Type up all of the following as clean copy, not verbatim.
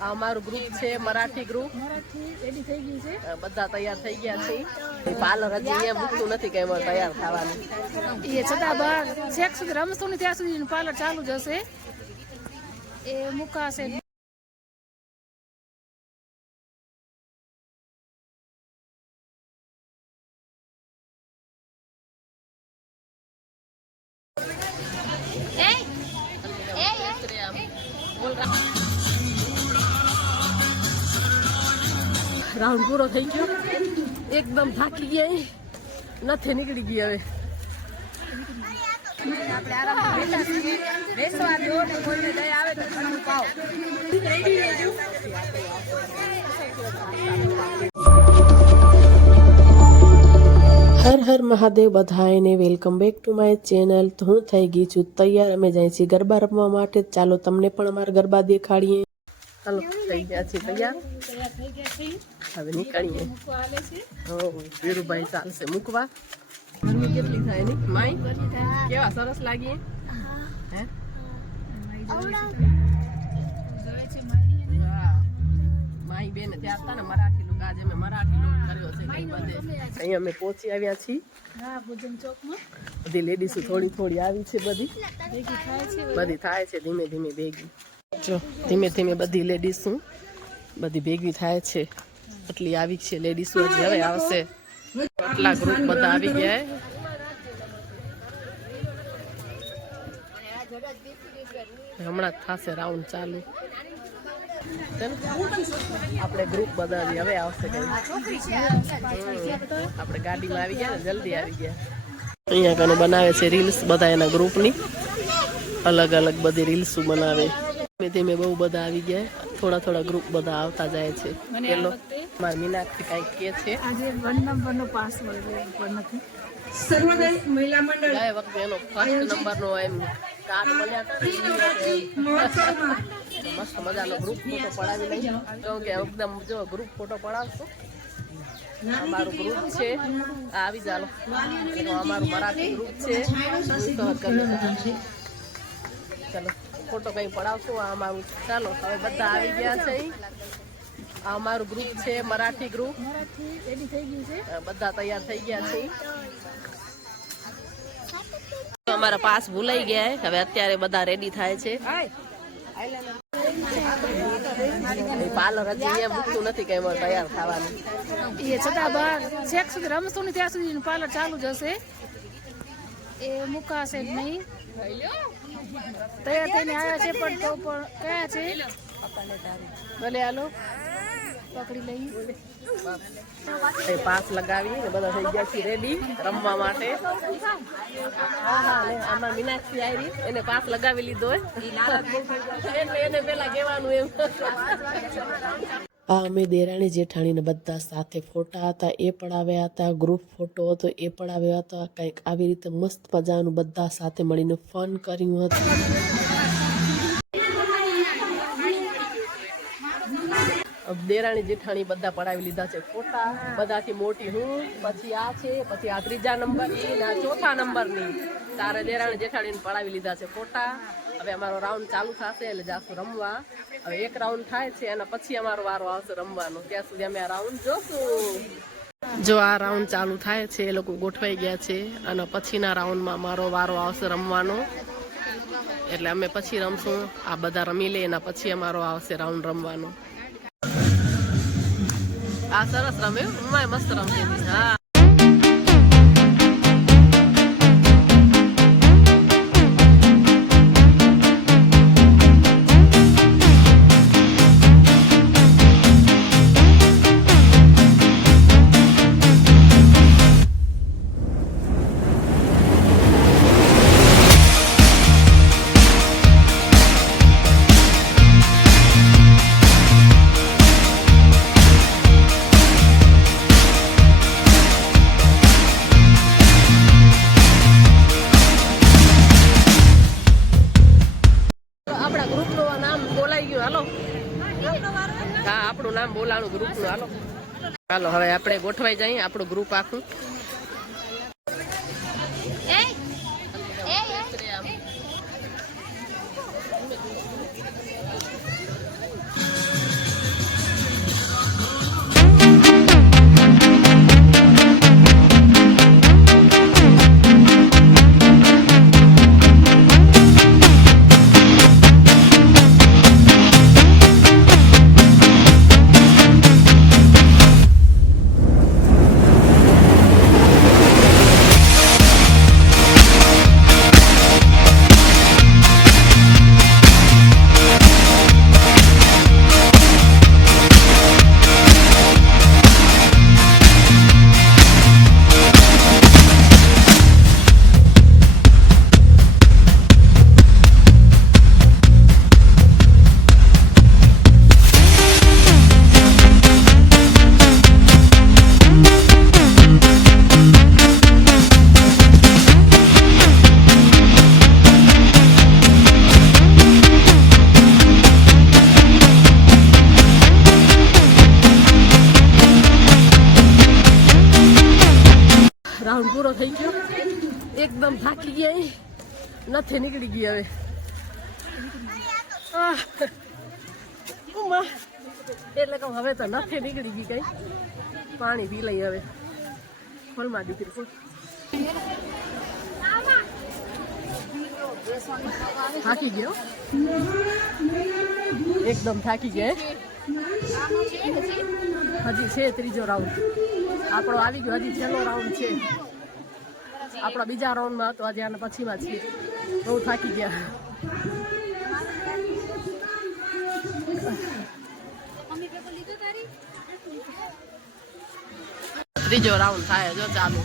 અમારું ગ્રુપ છે મરાઠી ગ્રુપ બધા તૈયાર થઈ ગયા છે પાર્લર હજી અહીંયા મૂકતું નથી કે એમાં તૈયાર થવાનું એ છતાં બાર છેક સુધી રમતું ને ત્યાં સુધી પાર્લર ચાલુ જ હશે એ મુકાશે રાઉન્ડ પૂરો થઈ ગયો એકદમ થાકી ગયા નથી નીકળી ગયા હવે આપણે આરામ બેસવા દો ને કોઈને દયા આવે તો ઠંડુ પાવ હર હર મહાદેવ બધાને welcome back to my channel તો હું થઈ ગઈ છું તૈયાર અમે જાય છીએ ગરબા રમવા માટે ચાલો તમને પણ અમારા ગરબા દેખાડીએ ચાલો થઈ ગયા છે તૈયાર હવે નીકળીએ વીરુભાઈ ચાલશે મૂકવા ગરમી કેટલી થાય ની માઈ કેવા સરસ લાગીએ હે માઈ બેન ત્યાં હતા ને મરાઠી લુક આજે મેં મરાઠી લુક કર્યો છે અહીંયા અમે પહોંચી આવ્યા છીએ બધી લેડીઝો થોડી થોડી આવી છે બધી થાય છે ધીમે ધીમે ભેગી જો ધીમે ધીમે બધી લેડીઝો બધી ભેગી થાય છે એટલી આવી છે લેડીઝો હજી હવે આવશે આટલા ગ્રુપ બધા આવી ગયા હમણાં જ થશે રાઉન્ડ ચાલુ આપણે ગ્રુપ બધા હવે આવશે આપણે ગાડીમાં આવી ગયા ને જલ્દી આવી ગયા અહીંયા કને બનાવે છે રીલ્સ બધા એના ગ્રુપની અલગ અલગ બધી રીલ્સો બનાવે ધીમે ધીમે બહુ બધા આવી ગયા થોડા થોડા ગ્રુપ બધા આવતા જાય છે પેલો મારી મીનાક્ષી કઈક કે છે આજે 1 નંબરનો પાસવર્ડ નથી સર્વોદય મહિલા મંડળ ગયા વખતે એનો ફર્સ્ટ નંબરનો એમ કાર્ડ મળ્યા હતા મસ્ત મજાનો ગ્રુપ ફોટો પડાવી લઈ તો કે એકદમ જો ગ્રુપ ફોટો પડાવશો અમારું ગ્રુપ છે આવી ચાલો અમારું મરાઠી ગ્રુપ છે ચાલો ફોટો કઈ પડાવશો આ અમારું ચાલો હવે બધા આવી ગયા છે આ અમારું ગ્રુપ છે મરાઠી ગ્રુપ બધા તૈયાર થઈ ગયા છે અમારા પાસ ભૂલાઈ ગયા હવે અત્યારે બધા રેડી થાય છે પાર્લર હજી અહીંયા મૂકતું નથી કે એમાં તૈયાર થવાનું એ છતાં બાર છેક સુધી રમતું ને ત્યાં સુધી પાર્લર ચાલુ જ હશે એ મુકાશે જ નહીં તૈયાર થઈને આવ્યા છે પણ તો પણ કયા છે ભલે હાલો પકડી લઈ પાસ લગાવી ને બધા થઈ ગયા છે રેડી રમવા માટે આમાં મીનાક્ષી આવી એને પાસ લગાવી લીધો એટલે એને પેલા કહેવાનું એમ આ અમે દેરાણી જેઠાણીને બધા સાથે ફોટા હતા એ પડાવ્યા હતા ગ્રુપ ફોટો હતો એ પડાવ્યા હતા કંઈક આવી રીતે મસ્ત મજાનું બધા સાથે મળીને ફન કર્યું હતું દેરાણી જેઠાણી બધા પડાવી લીધા છે ફોટા બધાથી મોટી હું પછી આ છે પછી આ ત્રીજા નંબરની ને આ ચોથા નંબરની તારે દેરાણી જેઠાણીને પડાવી લીધા છે ફોટા હવે અમારો રાઉન્ડ ચાલુ થશે એટલે જાશું રમવા હવે એક રાઉન્ડ થાય છે અને પછી અમારો વારો આવશે રમવાનો ત્યાં સુધી અમે આ રાઉન્ડ જોશું જો આ રાઉન્ડ ચાલુ થાય છે એ લોકો ગોઠવાઈ ગયા છે અને પછીના રાઉન્ડમાં અમારો વારો આવશે રમવાનો એટલે અમે પછી રમશું આ બધા રમી લે એના પછી અમારો આવશે રાઉન્ડ રમવાનો આ સરસ રમ્યું હું મસ્ત રમતી હતી હા હા આપણું નામ બોલાણું ગ્રુપનું હાલો ચાલો હવે આપણે ગોઠવાઈ જઈએ આપણું ગ્રુપ આખું એકદમ થાકી ગયા, નથી નીકળી ગઈ હવે. એટલે કહું હવે તો નથી નીકળી ગઈ કઈ. પાણી પી લઈ હવે. ફોલમાં દીકરી ફોલ. થાકી ગયો, એકદમ થાકી ગયા. હજી છે ત્રીજો રાઉન્ડ આપણો આવી ગયો. હજી છેલ્લો રાઉન્ડ છે આપણો. બીજા રાઉન્ડમાં હતો, આજે આના પછીમાં છીએ. બહુ થાકી ગયા. ત્રીજો રાઉન્ડ થાય જો ચાલુ.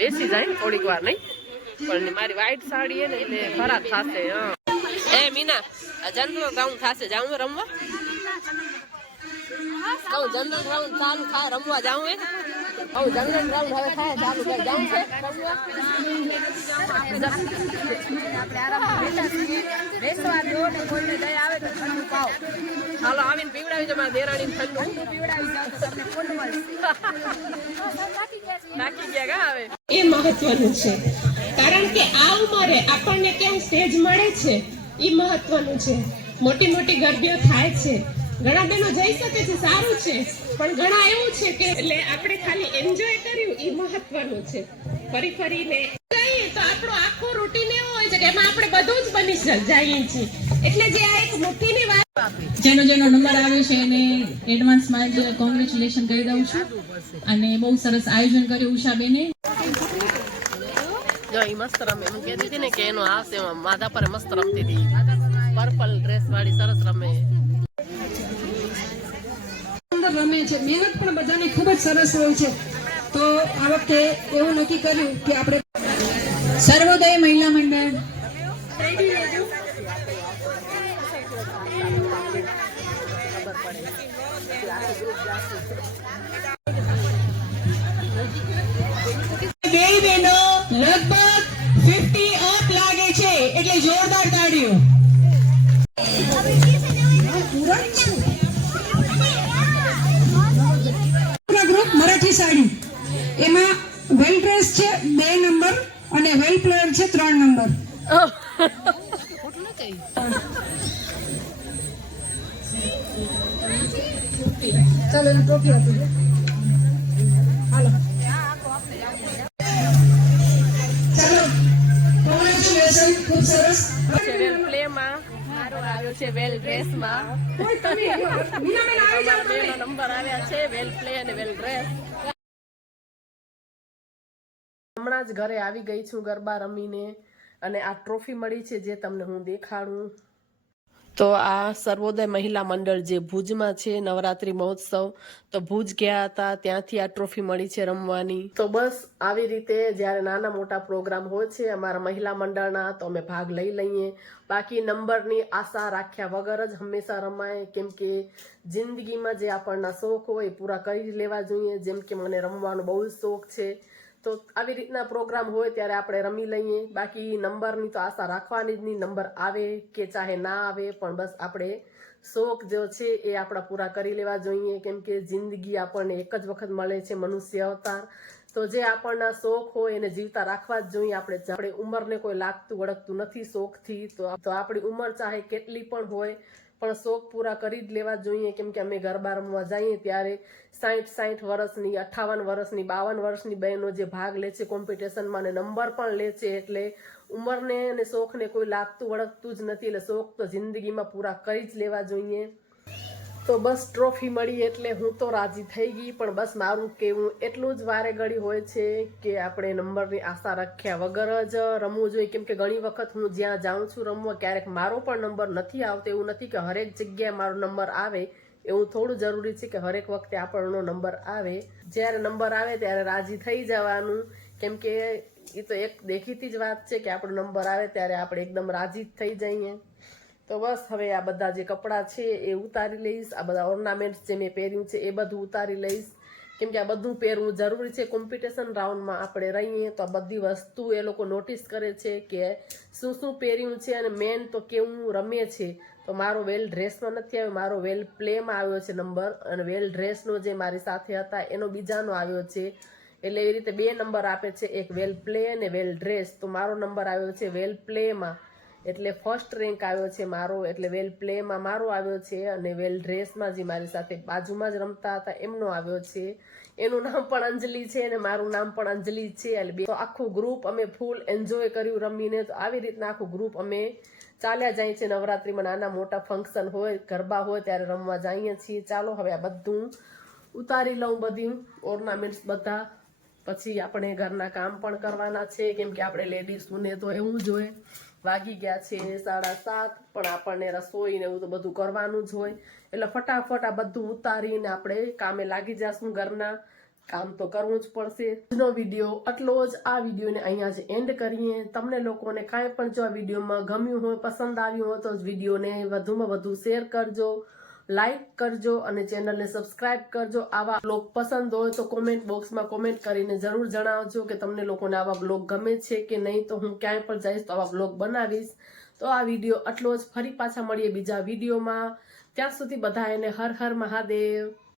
બેસી જાય થોડીક વાર નહીં, પણ મારી વ્હાઈટ સાડી ને એટલે ખરાબ થશે. એ મીના, જનરલ રાઉન્ડ થશે, જાઉં રમવા? જનરલ રાઉન્ડ ચાલુ થાય, રમવા જાઉં? જનરલ રાઉન્ડ હવે થાય ચાલુ થાય, જાઉં છે રમવા? હાલો આવીને પીવડાવી દો મારા દેરાણી ઠંડુ. થાકી ગયા કા હવે? એ મહત્વનું છે, કારણ કે આ ઉંમરે આપણને ક્યાં સ્ટેજ મળે છે એ મહત્વનું છે. મોટી મોટી ગરબીઓ થાય છે, ઘણા બહેનો જઈ શકે છે, સારું છે, પણ ઘણા એવું છે કે એટલે આપણે ખાલી એન્જોય કર્યું એ મહત્વનું છે. ફરી ફરીને જઈએ તો આપણો આખો રૂટીન એવો હોય છે કે એમાં આપણે બધું જ બની જઈએ છીએ. એટલે જે આ એક મુઠ્ઠીની વાત, જેનો નંબર આવ્યો છે એને એડવાન્સમાં જ કોંગ્રેચ્યુલેશન કરી દઉં છું. અને બહુ સરસ આયોજન કર્યું ઉષાબેને. જો ઈ મસ્ત રમે, હું કહેતી હતી ને કે એનો આવશે, માધા પર મસ્ત રમતી હતી, પર્પલ ડ્રેસ વાળી સરસ રમે. રમે છે, મહેનત પણ બધાની ખૂબ જ સરસ હોય છે. તો આ વખતે એવું નક્કી કર્યું કે આપણે સર્વોદય મહિલા મંડળ બે બહેનો લગભગ 50 અપ લાગે છે, એટલે જોરદાર તાળીઓ. ગ્રુપ મરાઠી સાડી, એમાં વેલ ડ્રેસ છે 2 નંબર અને વેલ પ્લેયર છે 3 નંબર. ચાલો એને ટ્રોફી આપી દો. હાલો ચાલો, કોંગ્રેચ્યુલેશન, ખૂબ સરસ. વેલ પ્લે માં મારો આવ્યો છે, વેલ ડ્રેસ માં નંબર આવ્યા છે, વેલ પ્લે અને વેલ ડ્રેસ. હમણાં જ ઘરે આવી ગઈ છું ગરબા રમીને, અને આ ટ્રોફી મળી છે જે તમને હું દેખાડું. તો આ સર્વોદય મહિલા મંડળ જે ભુજમાં છે, નવરાત્રી મહોત્સવ, તો ભુજ ગયા હતા, ત્યાંથી આ ટ્રોફી મળી છે રમવાની. તો બસ આવી રીતે જ્યારે નાના મોટા પ્રોગ્રામ હોય છે અમારા મહિલા મંડળના, તો અમે ભાગ લઈ લઈએ. બાકી નંબરની આશા રાખ્યા વગર જ હંમેશા રમાય, કેમ કે જિંદગીમાં જે આપણના શોખ હોય એ પૂરા કરી જ લેવા જોઈએ. જેમ કે મને રમવાનો બહુ જ શોખ છે, તો આવી રીતના પ્રોગ્રામ હોય ત્યારે આપણે રમી લઈએ. બાકી નંબરની તો આશા રાખવાની જ નહીં, નંબર આવે કે ચાહે ના આવે, પણ બસ આપણે શોખ જો છે એ આપણા પૂરા કરી લેવા જોઈએ. કેમ કે જિંદગી આપણને એક જ વખત મળે છે, મનુષ્ય અવતાર. તો જે આપણના શોખ હોય એને જીવતા રાખવા જ જોઈએ. આપણે ઉંમરને કોઈ લાગતું વળગતું નથી શોખથી. તો આપણી ઉંમર ચાહે કેટલી પણ હોય, પણ શોખ પૂરા કરી જ લેવા જોઈએ, કેમ કે અમે ગરબા રમવા જઈએ ત્યારે 60 વર્ષની, 58 વર્ષની, 52 વર્ષની બહેનો જે ભાગ લે છે કોમ્પિટિશનમાં અને નંબર પણ લે છે, એટલે ઉંમરને અને શોખને કોઈ લાગતું વળગતું જ નથી. એટલે શોખ તો જિંદગીમાં પૂરા કરી જ લેવા જોઈએ. તો બસ ટ્રોફી મળી એટલે હું તો રાજી થઈ ગઈ, પણ બસ મારું કેવું એટલું જ વારે ઘડી હોય છે કે આપણે નંબરની આશા રાખ્યા વગર જ રમવું જોઈએ, કેમ કે ઘણી વખત હું જ્યાં જાઉં છું રમવા ક્યારેક મારો પણ નંબર નથી આવતો. એવું નથી કે હરેક જગ્યાએ મારો નંબર આવે, એવું થોડું જરૂરી છે કે હરેક વખતે આપણનો નંબર આવે. જ્યારે નંબર આવે ત્યારે રાજી થઈ જવાનું, કેમ કે એ તો એક દેખીતી જ વાત છે કે આપણો નંબર આવે ત્યારે આપણે એકદમ રાજી જ થઈ જઈએ. તો બસ હવે આ બધા જે કપડાં છે એ ઉતારી લઈશ, આ બધા ઓર્નામેન્ટ્સ જે મેં પહેર્યું છે એ બધું ઉતારી લઈશ, કેમ કે આ બધું પહેરવું જરૂરી છે. કોમ્પિટિશન રાઉન્ડમાં આપણે રહીએ તો આ બધી વસ્તુ એ લોકો નોટિસ કરે છે કે શું શું પહેર્યું છે, અને મેન તો કેવું રમે છે. તો મારો વેલ ડ્રેસમાં નથી આવ્યો, મારો વેલ પ્લેમાં આવ્યો છે નંબર, અને વેલ ડ્રેસનો જે મારી સાથે હતા એનો બીજાનો આવ્યો છે. એટલે એવી રીતે 2 નંબર આપે છે, એક વેલ પ્લે અને વેલ ડ્રેસ. તો મારો નંબર આવ્યો છે વેલ પ્લેમાં, એટલે ફર્સ્ટ રેન્ક આવ્યો છે મારો, એટલે વેલ પ્લેમાં મારો આવ્યો છે, અને વેલ ડ્રેસમાં જે મારી સાથે બાજુમાં જ રમતા હતા એમનો આવ્યો છે. એનું નામ પણ અંજલિ છે અને મારું નામ પણ અંજલિ છે. એટલે તો આખું ગ્રુપ અમે ફૂલ એન્જોય કર્યું રમીને. તો આવી રીતના આખું ગ્રુપ અમે ચાલ્યા જાય છે નવરાત્રીમાં, નાના મોટા ફંક્શન હોય, ગરબા હોય ત્યારે રમવા જઈએ છીએ. ચાલો હવે આ બધું ઉતારી લઉં, બધી ઓર્નામેન્ટ્સ બધા, પછી આપણે ઘરના કામ પણ કરવાના છે, કેમ કે આપણે લેડીઝોને તો એવું જ હોય. વાગી ગયા છે 7:30, પણ આપણને રસોઈ ને એવું તો બધું કરવાનું જ હોય, એટલે ફટાફટ આ બધું ઉતારીને આપણે કામે લાગી જશું. ઘરના કામ તો કરવું જ પડશે. આજનો વિડીયો આટલો જ. આ વિડીયોને અહીંયા જ એન્ડ કરીએ. તમને લોકોને કાંઈ પણ જો આ વિડીયોમાં ગમ્યું હોય, પસંદ આવ્યું હોય તો વિડીયોને વધુમાં વધુ શેર કરજો, લાઈક કરજો અને ચેનલને સબસ્ક્રાઇબ કરજો. આવા બ્લોગ પસંદ હોય તો કોમેન્ટ બોક્સમાં કોમેન્ટ કરીને જરૂર જણાવજો કે તમને લોકોને આવા બ્લોગ ગમે છે કે નહીં. તો હું ક્યાંય પણ જઈશ તો આવા બ્લોગ બનાવીશ. તો આ વિડીયો આટલો જ. ફરી પાછા મળીએ બીજા વિડીયોમાં. ત્યાં સુધી બધાને હર હર મહાદેવ.